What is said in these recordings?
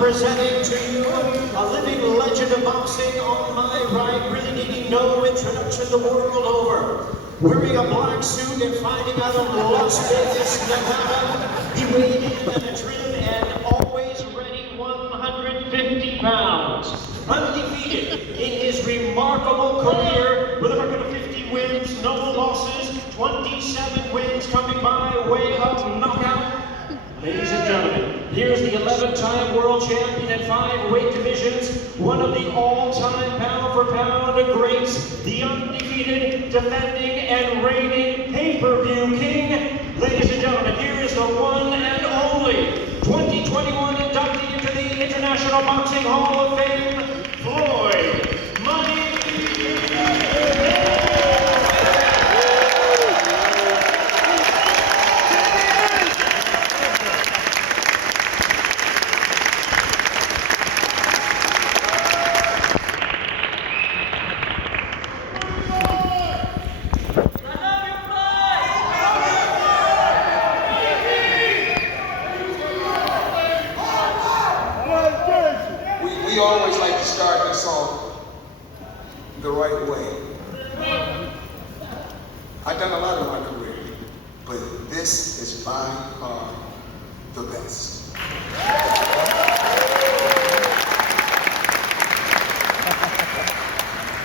presenting to you a living legend of boxing on my right, really needing no introduction the world over. Wearing a black suit and fighting out of Las Vegas, Nevada, he weighed in at a trim and always ready 150 pounds. Undefeated in his remarkable career with a record of 50 wins, no losses, 27 wins coming by way of knockout. Ladies and gentlemen, here's the 11-time world champion in 5 weight divisions, one of the all-time pound-for-pound greats, the undefeated, defending, and reigning pay-per-view king. Ladies and gentlemen, here is the one and only 2021 inductee into the International Boxing Hall of Fame, Floyd. We always like to start this off the right way. I've done a lot in my career, but this is by far the best.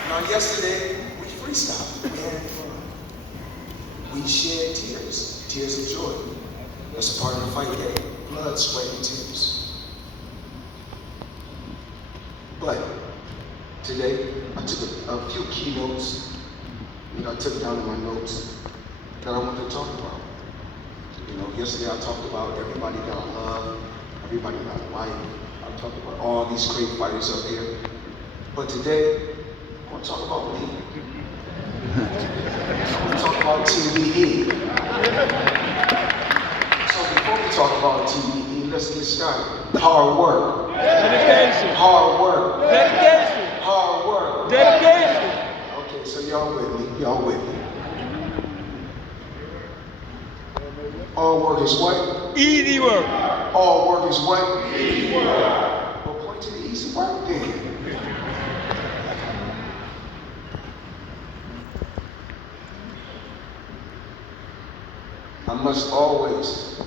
Now yesterday, we freestyled, we had fun. We shed tears of joy. That's part of the fight day, blood, sweat, and tears. But today, I took a few keynotes that I took down in my notes that I wanted to talk about. You know, yesterday I talked about everybody that I love, everybody that I like. I talked about all these great fighters up there. But today, I want to talk about me. I want to talk about TBE. So before we talk about TBE, let's get started. Hard work. Dedication. Hard work. Dedication. Hard work. Dedication. Okay, so y'all with me. Y'all with me. All work is what? Easy work. All work is what? Easy work. Well, point to the easy work then. I must always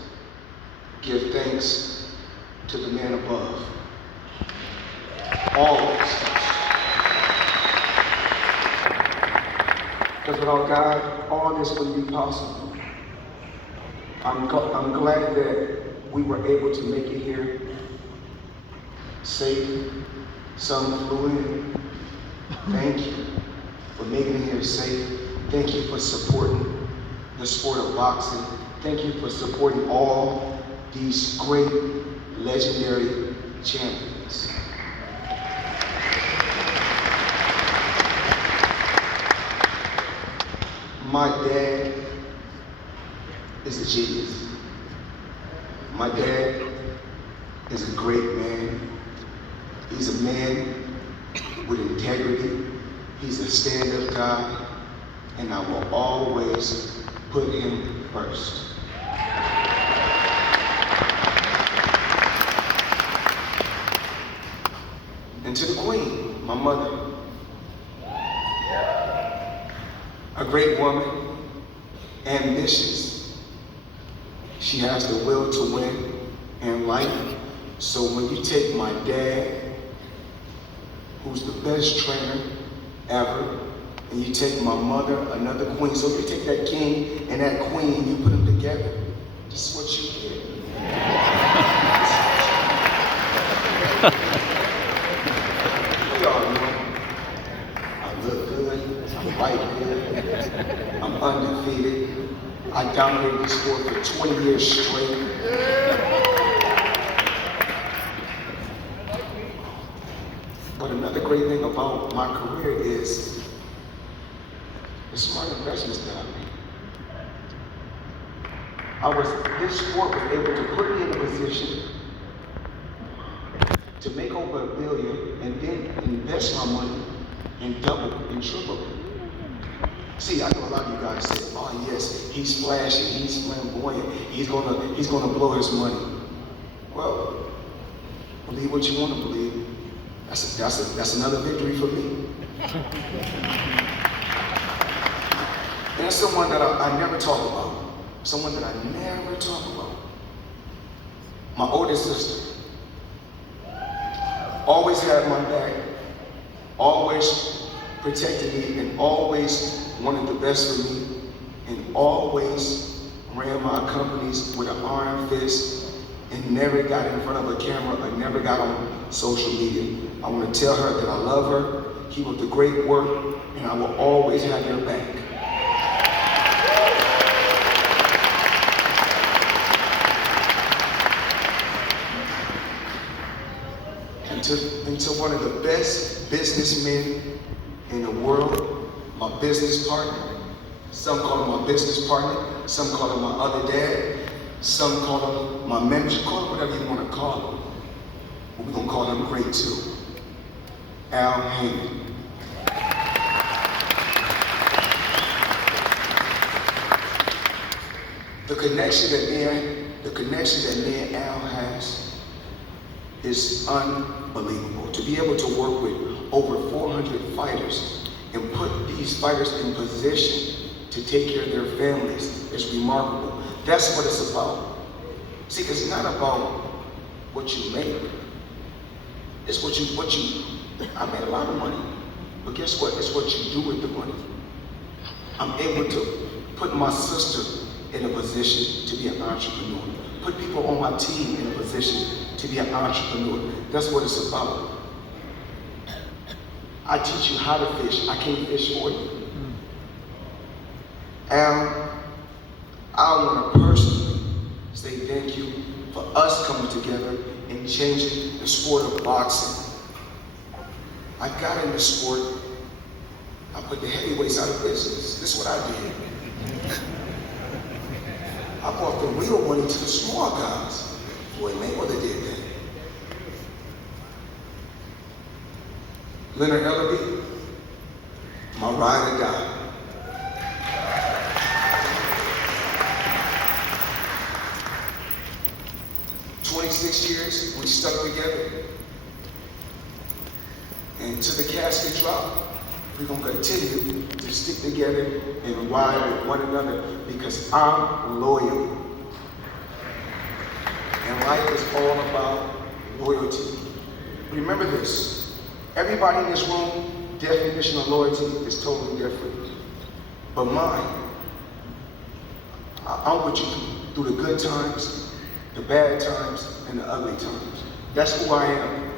give thanks to the man above. Always. Because without God, all this wouldn't be possible. I'm glad that we were able to make it here safe, sun flew in. Thank you for making it here safe. Thank you for supporting the sport of boxing. Thank you for supporting all these great, legendary champions. My dad is a genius. My dad is a great man. He's a man with integrity. He's a stand-up guy, and I will always put him first. And to the queen, my mother, a great woman, ambitious. She has the will to win in life. So when you take my dad, who's the best trainer ever, and you take my mother, another queen, so you take that king and that queen, you put them together, this is what you get. We all know I look good, I fight good, I'm undefeated, I dominated the sport for 20 years straight. But another great thing about my career is the smart investments that I made. This sport was able to put me in a position to make over $1 billion and then invest my money and double and triple it. See, I know a lot of you guys say, oh yes, he's flashy, he's flamboyant, he's gonna blow his money. Well, Believe what you want to believe. That's another victory for me. And that's someone that I never talk about. Someone that I never talk about. My oldest sister. Always had my back. Always protected me and always wanted the best for me. And always ran my companies with an iron fist and never got in front of a camera and never got on social media. I want to tell her that I love her, keep up the great work, and I will always have your back. And to one of the best businessmen in the world, my business partner. Some call him my business partner, some call him my other dad, some call him my mentor, call him whatever you want to call him. But we're going to call him great too. Al Heyman. The connection that me and Al has is unbelievable. To be able to work with over 400 fighters and put these fighters in position to take care of their families is remarkable. That's what it's about. See, it's not about what you make. It's what you, I made a lot of money, but guess what? It's what you do with the money. I'm able to put my sister in a position to be an entrepreneur. Put people on my team in a position to be an entrepreneur. That's what it's about. I teach you how to fish. I can't fish for you. Al, I want to personally say thank you for us coming together and changing the sport of boxing. I got in this sport. I put the heavyweights out of business. This is what I did. I brought the real money to the small guys. Floyd Mayweather did that. Leonard Ellerby, my ride or die. We stuck together. And to the casket drop, we're going to continue to stick together and ride with one another because I'm loyal. And life is all about loyalty. Remember this, everybody in this room, definition of loyalty is totally different. But mine, I'm with you through the good times, the bad times, and the ugly times. That's who I am.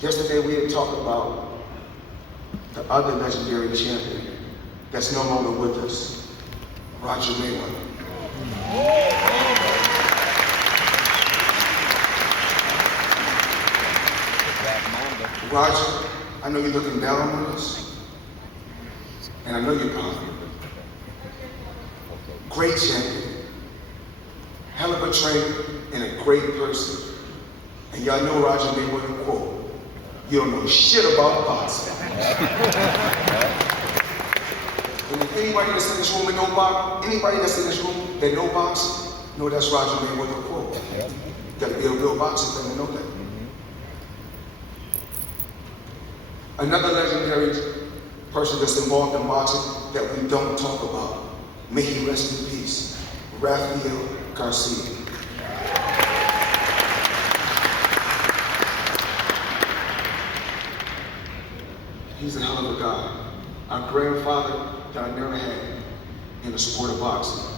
Yesterday we had talked about the other legendary champion that's no longer with us, Roger Mayweather. Roger, I know you're looking down on us, and I know you're proud. Great champion, hell of a trainer, and a great person. And y'all know Roger Mayweather quote, "You don't know shit about boxing." And if anybody that's in this room that know boxing, anybody that's in this room that know boxing, know that's Roger Mayweather quote. You gotta be a real boxing fan to know that. Another legendary person that's involved in boxing that we don't talk about, may he rest in peace, Rafael Garcia. He's a hell of a guy. Our grandfather that I never had in the sport of boxing.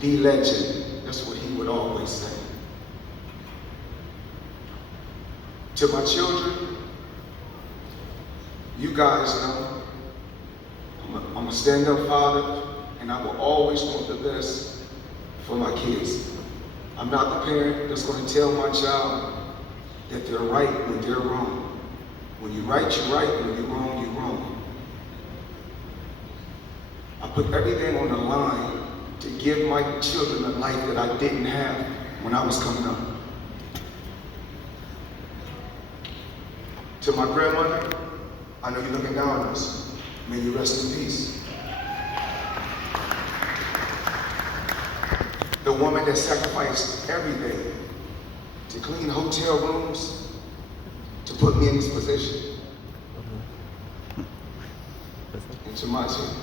The legend, that's what he would always say. To my children, you guys know, I'm a stand-up father, and I will always want the best for my kids. I'm not the parent that's going to tell my child that they're right when they're wrong. When you're right, you're right. When you're wrong, you're wrong. I put everything on the line to give my children a life that I didn't have when I was coming up. To my grandmother, I know you're looking down on us. May you rest in peace. The woman that sacrificed everything to clean hotel rooms to put me in this position. And to my team,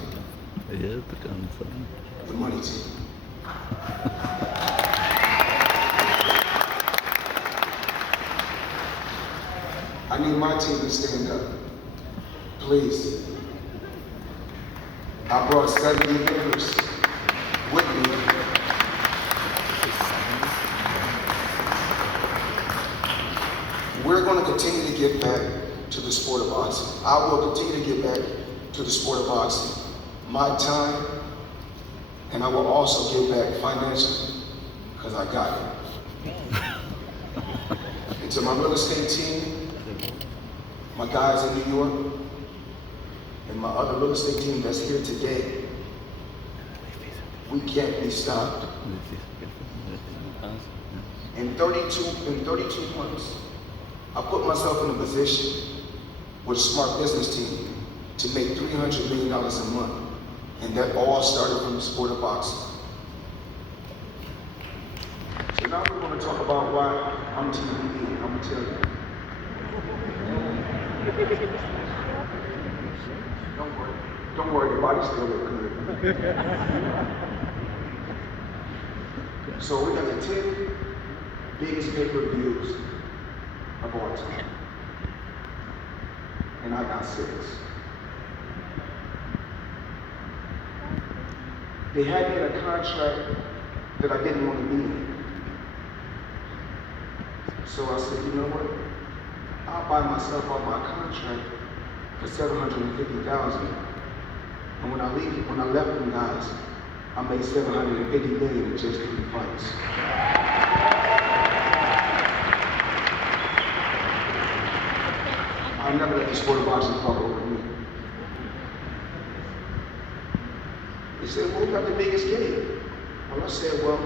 the money team. I need my team to stand up. Please. I brought 70 members with me. We're going to continue to give back to the sport of boxing. I will continue to give back to the sport of boxing. My time, and I will also give back financially, because I got it. And to my real estate team, my guys in New York, and my other real estate team that's here today, we can't be stopped. In 32 months, I put myself in a position with a smart business team to make $300 million a month. And that all started from the sport of boxing. So now we're going to talk about why I'm TBD. I'm going to tell you. Don't worry, your body still look good. So we got the 10 biggest pay-per-views of all time. And I got 6. They had me in a contract that I didn't want to be in. So I said, you know what? I'll buy myself off my contract for $750,000. And when I left them guys, I made $750 million in just 3 fights. I never let the sport of boxing fuck over me. They said, well, who got the biggest game? Well, I said, well,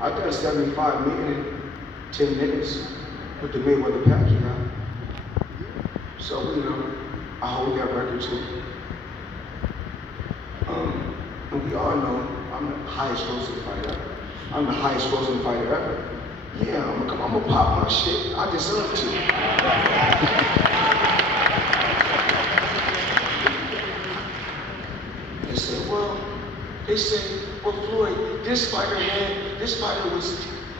I've done 75 million in 10 minutes with the Mayweather Pacquiao. So, you know, I hold that record too. And we all know I'm the highest grossing fighter ever. I'm the highest grossing fighter ever. Yeah, I'm gonna pop my shit. I deserve to. They said, well, Floyd, this fighter was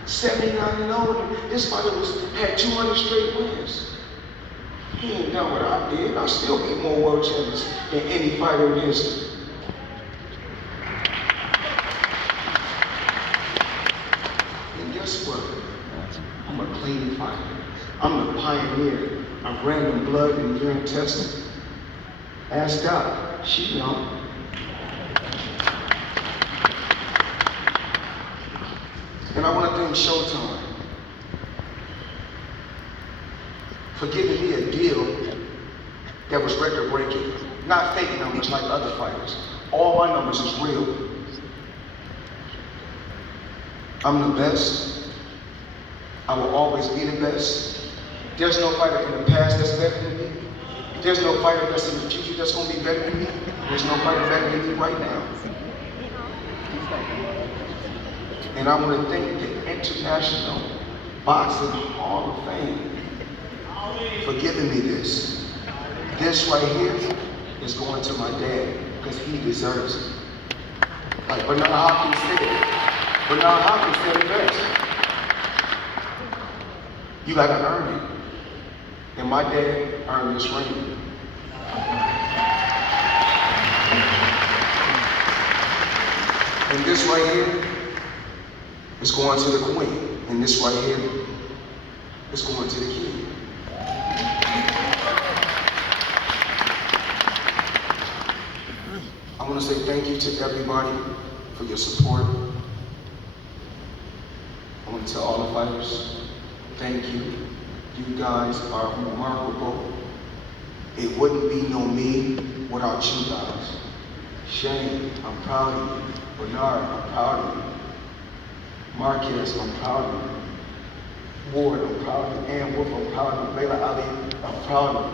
79-0, and this fighter had 200 straight wins. He ain't done what I did. I still beat more world champions than any fighter in history. And guess what? I'm a clean fighter. I'm the pioneer of random blood and urine testing. Ask Doc, she know. And I want to thank Showtime for giving me a deal that was record-breaking, not fake numbers like other fighters. All my numbers is real. I'm the best. I will always be the best. There's no fighter in the past that's better than me. There's no fighter that's in the future that's going to be better than me. There's no fighter better than me right now. And I want to thank the International Boxing Hall of Fame for giving me this. This right here is going to my dad because he deserves it. Like Bernard Hopkins said. Bernard Hopkins said it best. You got to earn it. And my dad earned this ring. And this right here is going to the queen. And this right here is going to the king. I want to say thank you to everybody for your support. I want to tell all the fighters, thank you. You guys are remarkable. It wouldn't be no me without you guys. Shane, I'm proud of you. Bernard, I'm proud of you. Marquez, I'm proud of you. Ward, I'm proud of you. Ann Wolf, I'm proud of you. Layla Ali, I'm proud of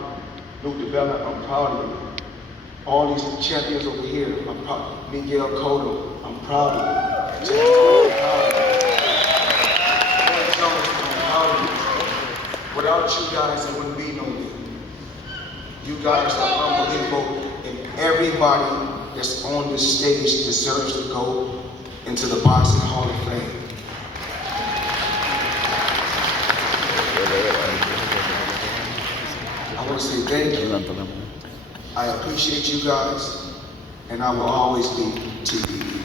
you. Luke DeBella, I'm proud of you. All these champions over here, I'm proud of you. Miguel Cotto, I'm proud of you. I'm proud of you. Without you guys, there wouldn't be no me. You guys are unbelievable, and everybody that's on this stage deserves to go into the Boxing Hall of Fame. I want to say thank you. I appreciate you guys, and I will always be TBE.